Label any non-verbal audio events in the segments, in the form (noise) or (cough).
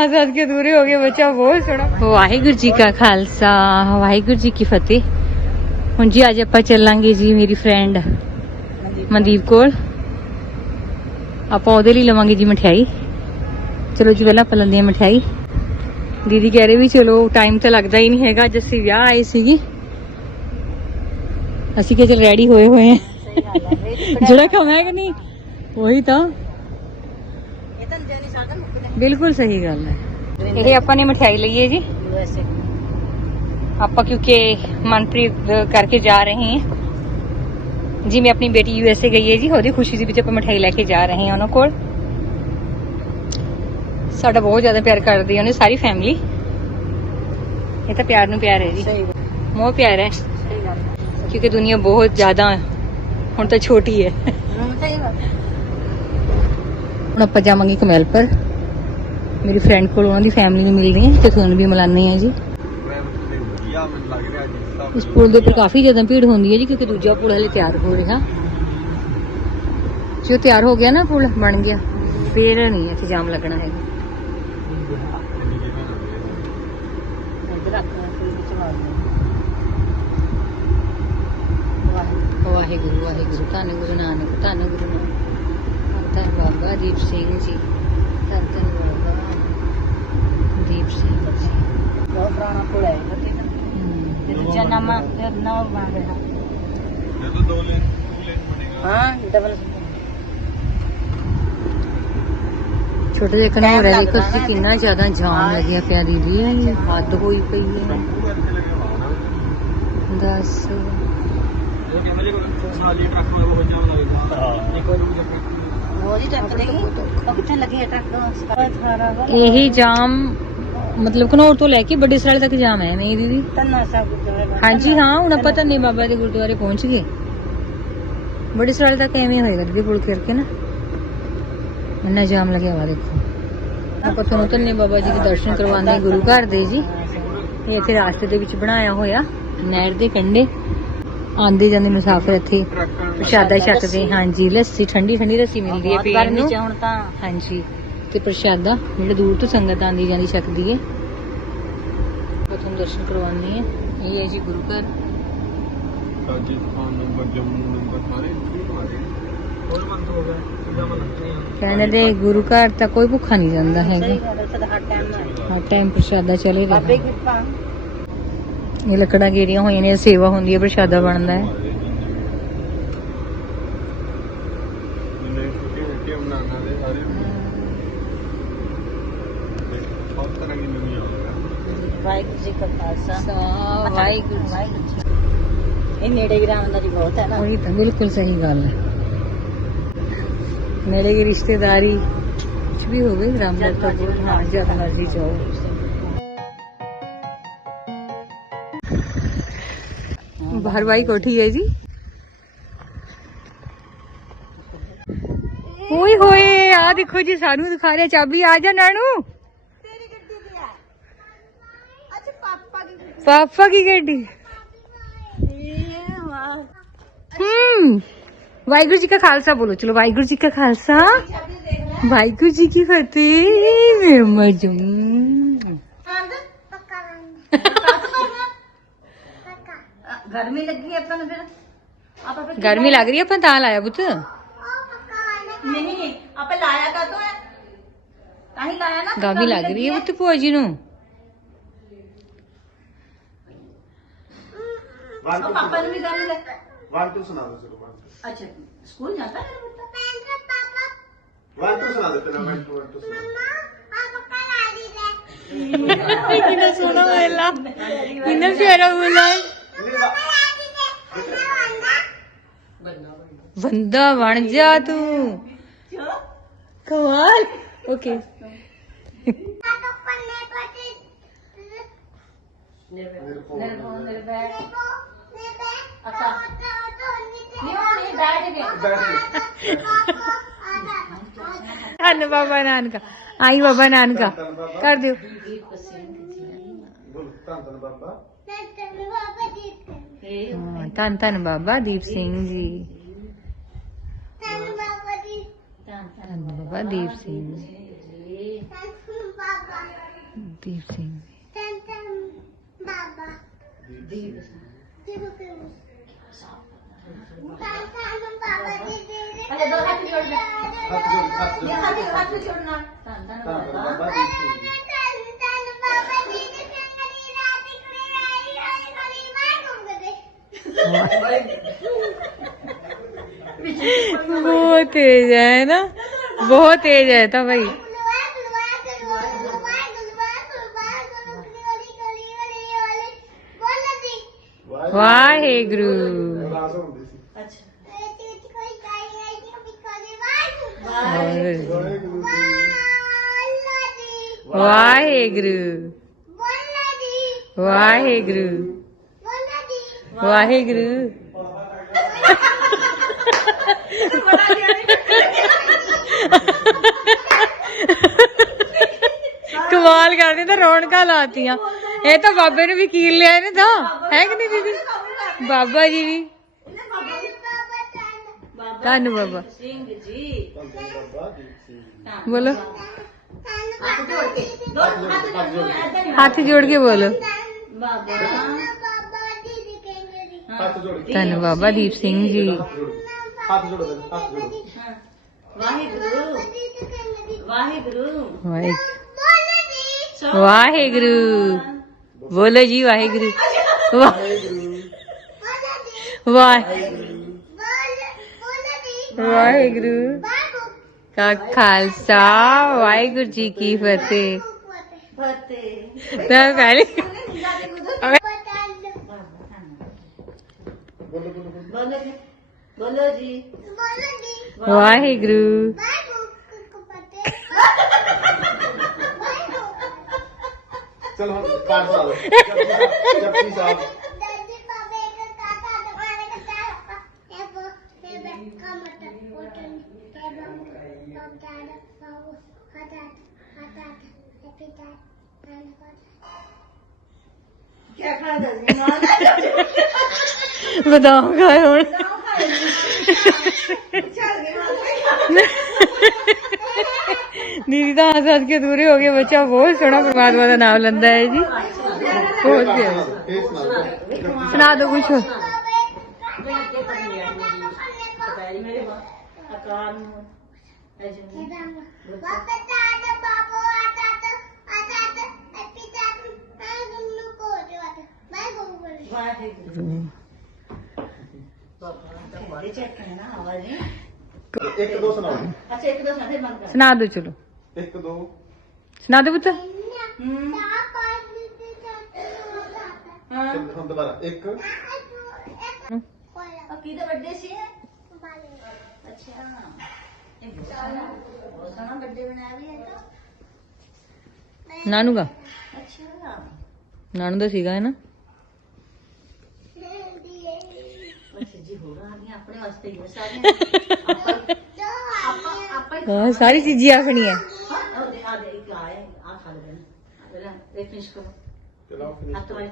ਆਜ਼ਾਦ ਕੇ ਦੂਰੇ ਹੋ ਗਏ ਬੱਚਾ ਬਹੁਤ ਸੋਹਣਾ। ਵਾਹਿਗੁਰੂ ਜੀ ਕਾ ਖਾਲਸਾ ਵਾਹਿਗੁਰੂ ਜੀ ਕੀ ਫਤਿਹ। ਹੁਣ ਜੀ ਅੱਜ ਆਪਾਂ ਚੱਲਾਂਗੇ ਜੀ ਮੇਰੀ ਫਰੈਂਡ ਮਨਦੀਪ ਕੋਲ। ਆਪਾਂ ਉਹਦੇ ਲਈ ਲਵਾਂਗੇ ਜੀ ਮਠਿਆਈ। ਚਲੋ ਜੀ ਪਹਿਲਾਂ ਆਪਾਂ ਲੈਂਦੇ ਹਾਂ ਮਠਿਆਈ। ਦੀਦੀ ਕਹਿ ਰਹੇ ਵੀ ਚਲੋ ਟਾਈਮ ਤਾਂ ਲੱਗਦਾ ਹੀ ਨਹੀਂ ਹੈਗਾ ਅੱਜ ਅਸੀਂ ਵਿਆਹ ਆਏ ਸੀਗੀ। ਅਸੀਂ ਕਿ ਚਲ ਰੈਡੀ ਹੋਏ ਹੋਏ ਜਿਹੜਾ ਕੰਮ ਹੈ ਕਿ ਨਹੀਂ ਉਹੀ ਤਾਂ। ਬਿਲਕੁਲ ਸਹੀ ਗੱਲ ਹੈ। ਇਹ ਆਪਾਂ ਨੇ ਮਠਿਆਈ ਲਈ ਹੈ ਜੀ। ਆਪਾਂ ਕਿਉਂਕਿ ਮਨਪ੍ਰੀਤ ਕਰਕੇ ਜਾ ਰਹੇ ਹਾਂ। ਜੀ ਮੈਂ ਆਪਣੀ ਬੇਟੀ ਯੂ ਐਸ ਏ ਗਈ ਹੈ ਜੀ ਉਹਦੀ ਖੁਸ਼ੀ ਦੇ ਵਿੱਚ ਆਪਾਂ ਮਠਿਆਈ ਲੈ ਕੇ ਜਾ ਰਹੇ ਹਾਂ ਉਹਨਾਂ ਕੋਲ। ਸਾਡਾ ਬਹੁਤ ਜ਼ਿਆਦਾ ਪਿਆਰ ਕਰਦੀ ਹੈ ਉਹਨੇ ਸਾਰੀ ਫੈਮਿਲੀ ਇਹ ਤਾਂ ਪਿਆਰ ਨੂੰ ਪਿਆਰ ਹੈ ਜੀ। ਮੋਹ ਪਿਆਰ ਹੈ। ਕਿਉਂਕਿ ਦੁਨੀਆ ਬਹੁਤ ਜ਼ਿਆਦਾ ਹੁਣ ਤਾਂ ਛੋਟੀ ਹੈ। ਹੁਣ ਆਪਾਂ ਜਾਵਾਂਗੇ ਕਮੈਲ ਪਰ। ਮੇਰੀ ਫਰੈਂਡ ਕੋਲ ਉਹਨਾਂ ਦੀ ਫੈਮਿਲੀ ਨੂੰ ਮਿਲਦੇ ਹਾਂ ਤੇ ਤੁਹਾਨੂੰ ਵੀ ਮਿਲਾਉਂਦੇ ਹਾਂ ਜੀ। ਇਸ ਪੁਲ ਦੇ ਉੱਪਰ ਕਾਫੀ ਜ਼ਿਆਦਾ ਭੀੜ ਹੁੰਦੀ ਹੈ ਜੀ ਕਿਉਂਕਿ ਦੂਜਾ ਪੁਲ ਹਲੇ ਤਿਆਰ ਹੋ ਰਿਹਾ। ਜੋ ਤਿਆਰ ਹੋ ਗਿਆ ਨਾ ਪੁਲ ਬਣ ਗਿਆ। ਫੇਰ ਨਹੀਂ ਇੱਥੇ ਜਾਮ ਲੱਗਣਾ ਹੈਗਾ। ਵਾਹਿਗੁਰੂ ਵਾਹਿਗੁਰੂ ਧੰਨ ਗੁਰੂ ਨਾਨਕ ਧੰਨ ਗੁਰੂ ਨਾਨਕ। ਧੰਨ ਬਾਬਾ ਦੀਪ ਸਿੰਘ ਜੀ। ਧੰਨ ਧੰਨ ਪੁਰਾਣਾ ਪੁਲ ਹੈ ਹਮ। ਤੇ ਦੂਜਾ ਨਾਮਾ ਫਿਰ ਨਵਾਂ ਬਣ ਰਿਹਾ ਹਾਂ ਡਬਲ ਛੋਟੇ ਜਿਹੇ ਰਿਹਾ ਦੇਖੋ ਤੁਸੀਂ ਕਿੰਨਾ ਜ਼ਿਆਦਾ ਜਾਮ ਲੱਗਿਆ ਪਿਆ ਦੀਦੀ ਹੱਦ ਹੋਈ ਪਈ ਹੈ। ਦੱਸ। ਇਹੀ ਜਾਮ ਮਤਲਬ ਘਨੌਰ ਤੋਂ ਲੈ ਕੇ ਵੱਡੇ ਸਰਾਲੇ ਤੱਕ ਜਾਮ ਹੈ ਨਹੀਂ ਦੀਦੀ? ਤੰਨਾ ਸਾਹਿਬ ਗੁਰਦੁਆਰਾ ਹਾਂਜੀ ਹਾਂ ਹੁਣ ਆਪਾਂ ਧੰਨੇ ਬਾਬਾ ਦੇ ਗੁਰਦੁਆਰੇ ਪਹੁੰਚ ਗਏ। ਬੜੀ ਸਰਾਲੇ ਤੱਕ ਐਵੇਂ ਹੋਏਗਾ ਦੀਦੀ ਪੁਲ ਕਰਕੇ ਨਾ। ਇੰਨਾ ਜਾਮ ਲੱਗਿਆ ਵਾ ਦੇਖੋ। ਆਪਾਂ ਤੁਹਾਨੂੰ ਧੰਨੇ ਬਾਬਾ ਜੀ ਦੇ ਦਰਸ਼ਨ ਕਰਵਾਉਂਦੇ ਗੁਰੂ ਘਰ ਦੇ ਜੀ। ਇਹ ਇੱਥੇ ਰਾਸਤੇ ਦੇ ਵਿੱਚ ਬਣਾਇਆ ਹੋਇਆ ਨਹਿਰ ਦੇ ਕੰਢੇ। ਆਂਦੇ ਜਾਂਦੇ ਮੁਸਾਫਰ ਇੱਥੇ ਪ੍ਰਸ਼ਾਦਾ ਛਕਦੇ ਹਾਂਜੀ ਲੱਸੀ ਠੰਡੀ ਠੰਡੀ ਲੱਸੀ ਮਿਲਦੀ ਹੈ ਪੀਣ ਨੂੰ। ਤਾਂ। ਹਾਂਜੀ। ਤੇ ਪ੍ਰਸ਼ਾਦਾ ਜਿਹੜੇ ਦੂਰ ਤੋਂ ਸੰਗਤ ਆਂਦੀ ਜਾਂਦੀ ਛਕਦੀ ਹੈ ਤੁਹਾਨੂੰ ਦਰਸ਼ਨ ਕਰਵਾਉਂਦੇ ਆ। ਇਹ ਹੈ ਜੀ ਗੁਰੂ ਘਰ। ਰਾਜਸਥਾਨ ਨੰਬਰ ਜੰਮੂ ਨੰਬਰ ਸਾਰੇ ਮਾਰੇ ਹੋਰ ਬੰਦ ਹੋ ਗਿਆ ਸਿੱਧਾ ਮਨ ਕਹਿੰਦੇ ਦੇ ਗੁਰੂ ਘਰ ਤਾਂ ਕੋਈ ਭੁੱਖਾ ਨਹੀਂ ਜਾਂਦਾ ਹੈਗਾ। ਸਹੀ ਗੱਲ ਹੈ ਸਦਾ ਹਰ ਟਾਈਮ ਪ੍ਰਸ਼ਾਦਾ ਚੱਲੇ ਰਹਿੰਦਾ। ਇਹ ਲੱਕੜਾਂ ਗੇਰੀਆਂ ਹੋਈਆਂ ਨੇ ਸੇਵਾ ਹੁੰਦੀ ਹੈ ਪ੍ਰਸ਼ਾਦਾ ਬਣਦਾ ਹੈ ਜਿੰਨੇ ਛੋਟੇ ਛੋਟੇ ਬਣਾਉਣਾ ਦੇ ਸਾਰੇ ਬਹੁਤ ਤਰ੍ਹਾਂ ਦੀ ਨਵੀਂ ਆਉਂਦਾ ਵਾਹਿਗੁਰੂ ਜੀ ਕਾ ਖਾਲਸਾ। ਵਾਹਿਗੁਰੂ ਵਾਹਿਗੁਰੂ ਜੀ ਇਹ ਨੇੜੇ ਗ੍ਰਾਮ ਦਾ ਜੀ ਬਹੁਤ ਹੈ ਨਾ? ਉਹੀ ਤਾਂ ਬਿਲਕੁਲ ਸਹੀ ਗੱਲ ਹੈ। ਨੇੜੇ ਦੀ ਰਿਸ਼ਤੇਦਾਰੀ ਕੁਝ ਵੀ ਹੋਵੇ ਰਾਮਦਾਸ ਤਾਂ ਬਹੁਤ ਹਾਂ ਜਦ ਮਰਜ਼ੀ ਜਾਓ। ਬਾਈ ਕੋਠੀ ਹੈ ਜੀ। ਓਏ ਹੋਏ ਆ ਦੇਖੋ ਜੀ ਸਾਨੂੰ ਦਿਖਾ ਰਿਹਾ ਚਾਬੀ। ਆ ਜਾ ਨਾਨੂ। ਪਾਪਾ ਕੀ ਗੱਡੀ? ਹੂੰ। ਵਾਹਿਗੁਰੂ ਜੀ ਕਾ ਖਾਲਸਾ ਬੋਲੋ। ਚਲੋ ਵਾਹਿਗੁਰੂ ਜੀ ਕਾ ਖਾਲਸਾ। ਵਾਹਿਗੁਰੂ ਜੀ ਕੀ ਫਤਿਹ। ਮਜਮ। ਗਰਮੀ ਲੱਗੀ ਆਪਾਂ ਨੂੰ ਫਿਰ। ਆਪਾਂ ਫਿਰ ਗਰਮੀ ਲੱਗ ਰਹੀ ਹੈ ਆਪਾਂ ਤਾਂ ਲਾਇਆ ਪੁੱਤ। ਨਹੀਂ ਆਪੇ ਲਾਇਆ ਕਾ ਹੈ ਤਾਂ ਹੀ ਲਾਇਆ ਨਾ ਗਰਮੀ ਲੱਗ ਰਹੀ ਹੈ ਪੁੱਤ ਭੂਆ ਜੀ ਨੂੰ। ਉਹ ਪਾਪਾ ਨੂੰ ਵੀ ਗਰਮੀ ਲੱਗ ਵਨ ਟੂ ਸੁਣਾ ਦੋ ਚਲੋ ਵਨ ਅੱਛਾ ਸਕੂਲ ਜਾਂਦਾ ਹੈ ਪੁੱਤ? ਵਨ ਟੂ ਸੁਣਾ ਦੋ ਪਹਿਲਾਂ ਵਨ ਟੂ ਵਨ ਟੂ ਸੁਣਾ ਕਿੰਨਾ ਸੋਹਣਾ ਬੋਲਾ ਕਿੰਨਾ ਪਿਆਰਾ ਬੋਲਾ ਬੰਦਾ ਬਣ ਜਾ ਤੂੰ। ਕਮਾਲ। ਓਕੇ ਮੇਰੇ ਫੋਨ ਮੇਰੇ ਬੈਗ। ਅੱਛਾ ਨਹੀਂ ਉਹ ਨਹੀਂ ਬੈਠ ਗਿਆ ਧੰਨ ਬਾਬਾ ਨਾਨਕਾ ਆਈ ਬਾਬਾ ਨਾਨਕਾ ਕਰ ਦਿਓ ਬੋਲ ਧੰਨ ਧੰਨ ਬਾਬਾ ਹਾਂ, ਧੰਨ ਧੰਨ ਬਾਬਾ ਦੀਪ ਸਿੰਘ ਜੀ ਧੰਨ ਬਾਬਾ ਦੀਪ ਸਿੰਘ ਜੀ ਦੀਪ ਸਿੰਘ ਅਰੇ ਦੋ ਹੱਥ ਜੋੜ ਦੇ ਇਹ ਹੱਥ ਹੱਥ ਜੋੜਨਾ ਧੰਨ ਧੰਨ ਬਾਬਾ बहुत तेज है ना बहुत तेज है तो भाई ਵਾਹਿਗੁਰੂ ਰਾਸ ਹੁੰਦੀ ਸੀ ਅੱਛਾ ਵਾਹਿਗੁਰੂ ਵਾਹਿਗੁਰੂ ਵਾਹਿਗੁਰੂ ਵਾਹਿਗੁਰੂ ਕਮਾਲ ਕਰਦੇ ਤਾਂ ਰੌਣਕਾਂ ਲਾਤੀਆਂ ਇਹ ਤਾਂ ਬਾਬੇ ਨੂੰ ਵੀ ਕੀਲ ਲਿਆ ਇਹਨੇ ਤਾਂ। ਹੈ ਕਿ ਨਹੀਂ ਦੀਦੀ? ਬਾਬਾ ਜੀ ਵੀ। ਧੰਨ ਬਾਬਾ। ਸਿੰਘ ਜੀ ਬੋਲੋ। ਹੱਥ ਜੋੜ ਕੇ ਬੋਲੋ। ਬਾਬਾ ਧੰਨ ਬਾਬਾ ਦੀਪ ਸਿੰਘ ਜੀ। ਹੱਥ ਜੋੜ ਹੱਥ ਜੋੜ। ਵਾਹਿਗੁਰੂ। ਵਾਹਿਗੁਰੂ। ਵਾਹਿਗੁਰੂ ਵਾਹਿਗੁਰੂ। ਬੋਲੋ ਜੀ ਵਾਹਿਗੁਰੂ ਵਾਹ- ਵਾਹ ਵਾਹਿਗੁਰੂ ਕਾ ਖਾਲਸਾ ਵਾਹਿਗੁਰੂ ਜੀ ਕੀ ਫਤਿਹ ਫਤਿਹ ਮੈਂ ਪਹਿਲੇ ਬੋਲੋ ਬੋਲੋ ਬੋਲੋ ਬੋਲੋ ਜੀ ਬੋਲੋ ਜੀ ਵਾਹਿਗੁਰੂ ਚਲੋ ਹੁਣ ਪਾਠ ਲਾ ਲਓ ਜਪਜੀ ਜਪਜੀ ਸਾਹਿਬ ਕੀ ਖਾ ਦੇ ਨਾਲ ਬਦਾਮ ਖਾਏ ਹੁਣ। ਚੱਲ ਗਏ ਦੀਦੀ ਤਾਂ ਹੱਸ ਹੱਸ ਕੇ ਦੂਰੇ ਹੋ ਗਏ ਬੱਚਾ ਬਹੁਤ ਸੋਹਣਾ ਪਰਮਾਤਮਾ ਦਾ ਨਾਮ ਲੈਂਦਾ ਹੈ ਜੀ। ਬਹੁਤ ਪਿਆਰਾ। ਇਹ ਸੁਣਾ ਦਿਓ ਸੁਣਾ ਦੋ ਕੁਛ ਮੇਰੇ ਆਕਾਰ ਨੂੰ ਵਾਹਿਗੁਰੂ ਬਾਬਾ ਦਾ ਬੜੇ ਇੱਕ ਦੋ ਸੁਣਾਓ ਦੋ ਸੁਣਾ ਦੋ ਚਲੋ। ਇੱਕ ਦੋ। ਸੁਣਾ ਦੋ ਪੁੱਤ। ਹੂੰ ਹੁਣ ਦੁਬਾਰਾ। ਇੱਕ। ਆ ਕਿਹਦੇ ਵੱਡੇ ਸੀ ਅੱਛਾ ਇਹ ਬਹੁਤ ਸੋਹਣਾ ਵੱਡੇ ਬਣਾਇਆ ਵੀ ਹੈ ਤਾਂ ਨਾਨੂ ਦਾ। ਅੱਛਾ ਨਾਨੂ ਦਾ ਸੀਗਾ ਹੈ ਨਾ ਅੱਛਾ ਜੀ ਹੋ ਰਹਾ ਨਹੀਂ ਆਪਣੇ ਵਾਸਤੇ ਹੀ ਹੈ ਸਾਰੇ (laughs) ਆਪਾਂ ਆਪਾਂ ਹੀ ਹਾਂ ਸਾਰੀ ਚੀਜ਼ੀ ਆਖਣੀ ਹੈ ਹਾਂ ਉਹ ਦੇ ਆ ਦੇ ਇੱਕ ਆਇਆ ਆ ਖਾ ਲੈ ਆ ਲੈ ਇੱਕ ਫਿਸ਼ ਕਰੋ। ਚਲੋ ਹੱਥ ਵਾਲੇ।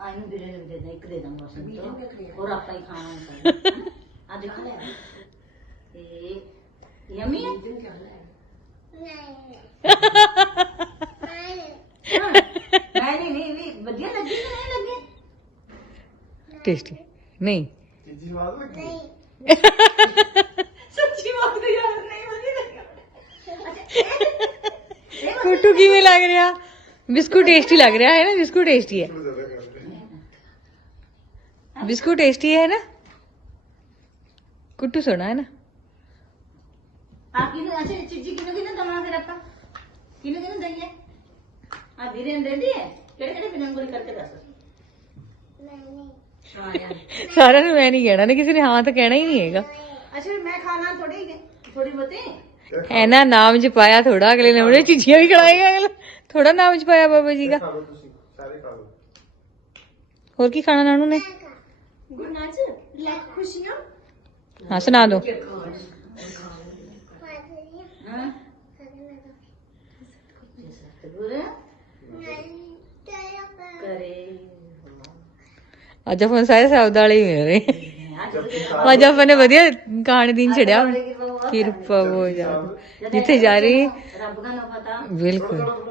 ਆਈ ਨੂੰ ਵੀਰੇ ਨੂੰ ਦੇ ਦੇ ਇੱਕ ਦੇ ਦਾਂਗਾ ਸੰਤੋ ਹੋਰ ਆਪਾਂ ਹੀ ਖਾਣਾ ਹੈ। (laughs) ਆ ਦੇਖੋ ਲੈ ਇਹ ਯਮੀ ਹੈ। ਨਹੀਂ ਨਹੀਂ ਨਹੀਂ ਵਧੀਆ ਲੱਗੀ ਕਿ ਨਹੀਂ ਲੱਗੀ? ਟੇਸਟੀ ਨਹੀਂ ਤੀਜੀ ਸਵਾਦ ਲੱਗੀ ਸੱਚੀ ਬਾਤ ਹੈ ਯਾਰ ਨਹੀਂ ਵਧੀਆ ਲੱਗਾ ਅੱਛਾ ਇਹ- ਇਹ ਕੁੱਟੂ ਕਿਵੇਂ ਲੱਗ ਰਿਹਾ ਬਿਸਕੁਟ ਟੇਸਟੀ ਲੱਗ ਰਿਹਾ ਹੈ ਨਾ ਬਿਸਕੁਟ ਟੇਸਟੀ ਹੈ ਬਿਸਕੁਟ ਟੇਸਟੀ ਹੈ ਨਾ ਕੁੱਟੂ ਸੋਣਾ ਹੈ ਨਾ ਆ ਕਿਹਨੂੰ ਅੱਛਾ ਇਹ ਚੀਜ਼ੀ ਕਿਹਨੂੰ ਕਿਹਨੂੰ ਦਵਾਂ ਫਿਰ ਆਪਾਂ ਕਿਹਨੂੰ ਕਿਹਨੂੰ ਦਈਏ ਆ ਵੀਰੇ ਨੂੰ ਦੇ ਦਈਏ ਕਿਹੜੇ ਸਾਰਿਆਂ ਨੂੰ। ਮੈਂ ਨਹੀਂ ਕਹਿਣਾ ਨੇ ਕਿਸੇ ਨੇ ਹਾਂ ਤਾਂ ਕਹਿਣਾ ਹੀ ਨਹੀਂ ਹੈਗਾ। ਅੱਛਾ ਮੈਂ ਖਾਣਾ ਥੋੜੀ ਥੋੜੀ ਬਤੇ ਐਨਾ ਨਾਮ ਚ ਪਾਇਆ ਥੋੜਾ ਅਗਲੇ ਨੇ ਬੜੇ ਚੀਜ਼ੀਆਂ ਵੀ ਖਿਲਾਏਗਾ ਅਗਲਾ ਥੋੜਾ ਨਾਮ ਚ ਪਾਇਆ ਬਾਬਾ ਜੀ ਦਾ। ਹੋਰ ਕੀ ਖਾਣਾ ਨਾਨੂ ਨੇ? ਗੁਰਨਾਚ ਲੱਖ ਖੁਸ਼ੀਆਂ। ਹਾਂ ਸੁਣਾ ਦੋ ਹਾਂ ਗੁਰ ਕਰੇ ਅੱਜ ਆਪਾਂ ਸਾਰੇ ਸ਼ਬਦ ਵਾਲੇ ਹੀ ਮਿਲ ਰਹੇ ਅੱਜ ਆਪਾਂ ਨੇ ਵਧੀਆ ਕਹਾਣੀ ਦਿਨ ਛੜਿਆ। ਕਿਰਪਾ ਹੋ ਜਾ ਜਿੱਥੇ ਜਾ ਰਹੀ। ਰੱਬ ਦਾ ਨਾ ਪਤਾ। ਬਿਲਕੁਲ।